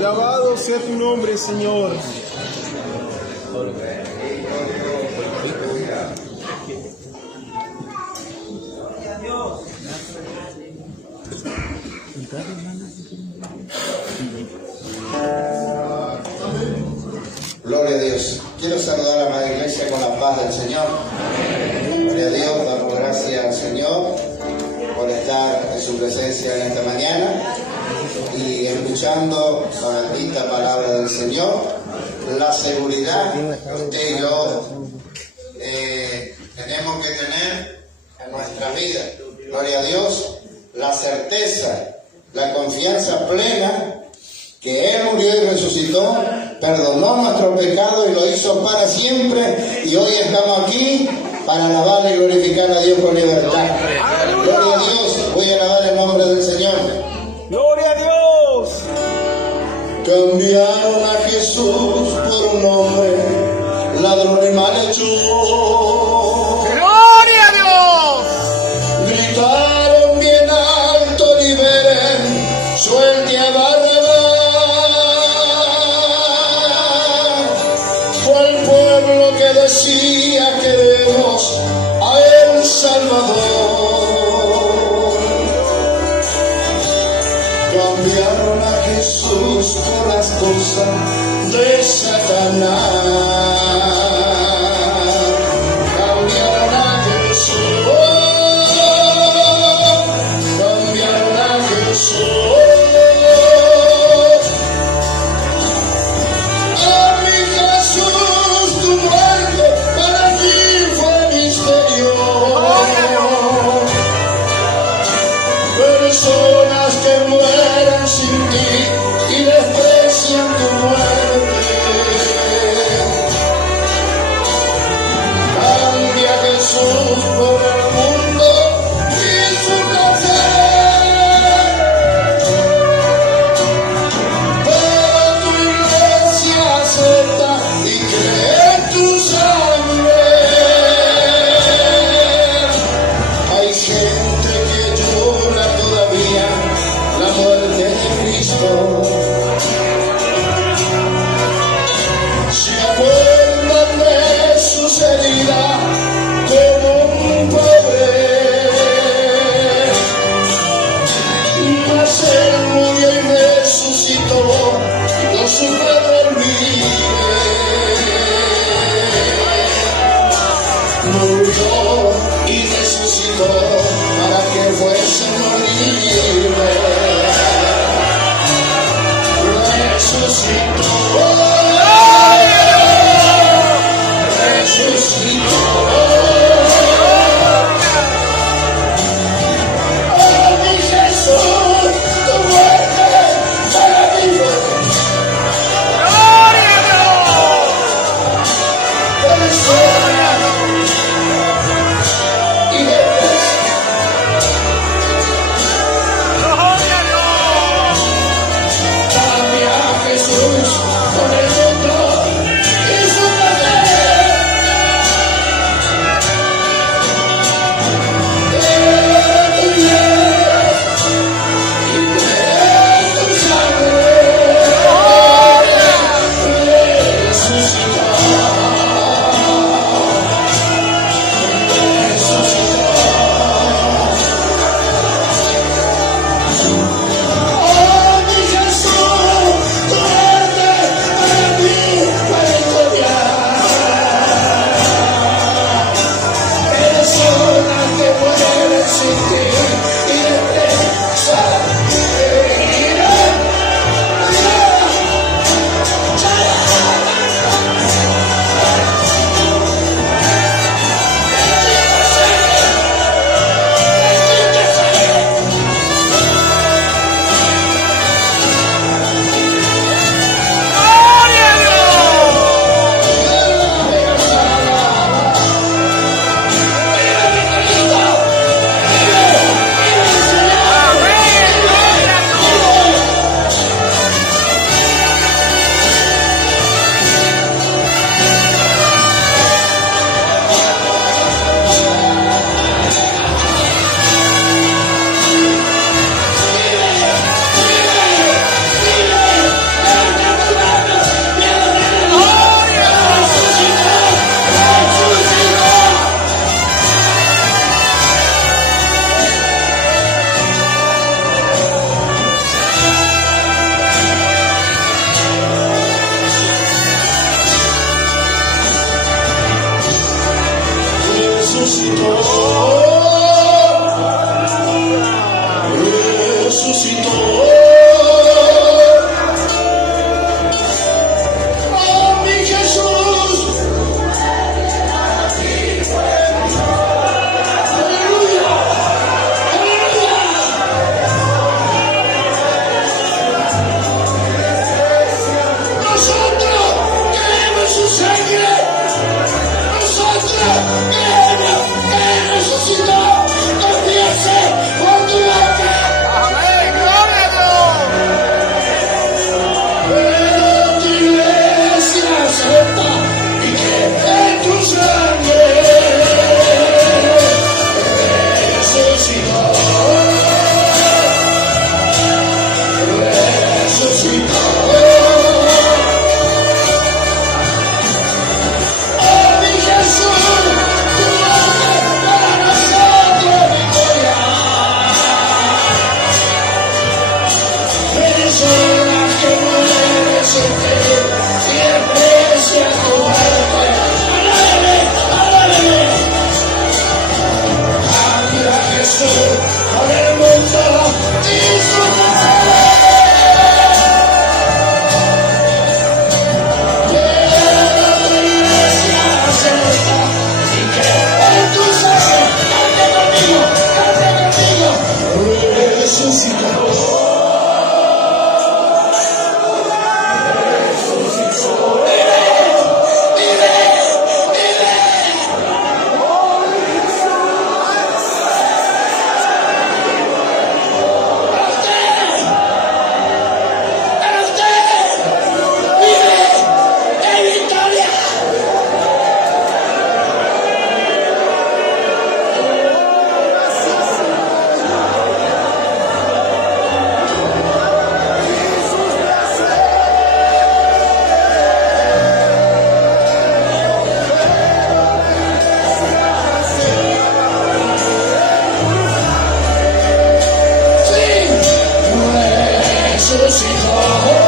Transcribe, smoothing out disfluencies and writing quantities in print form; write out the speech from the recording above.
Alabado sea tu nombre, Señor. Gloria a Dios. Quiero saludar a la Madre Iglesia con la paz del Señor. Gloria a Dios, damos gracias al Señor por estar en su presencia en esta mañana y escuchando la bendita palabra del Señor. La seguridad que usted y yo tenemos que tener en nuestra vida. Gloria a Dios, la certeza, la confianza plena que Él murió y resucitó, perdonó nuestro pecado y lo hizo para siempre, y hoy estamos aquí para alabar y glorificar a Dios con libertad. Gloria a Dios, voy a alabar el nombre del Señor. Gloria a Dios. Cambiaron a Jesús por un hombre, ladrón y malhechor. Gloria a Dios. Gritaron bien alto, liberen, suelte a Barrabás. Fue el pueblo que decía: queremos a El Salvador. Cambiaron a Jesús por las cosas de Satanás. Cambiaron a Jesús. Cambiaron a Jesús. A mi Jesús, tu muerte para ti fue misterio. Personas que mueren sin ti y desprecian tu muerte. Cambia Jesús por el mundo y su placer. Pero tu iglesia acepta y cree en tu sangre. Hay gente que llora todavía la muerte de Cristo. Se acuerdan de sus heridas como un pobre. Mas Él murió y resucitó, no sufre dormir. Murió y resucitó para que fuésemos libres. Resucitó. Resucitó. Oh, mi Jesús, tu muerte para mí fue. Gloria a Persona y después cambia a Jesús por el mundo y su poder. resucitó.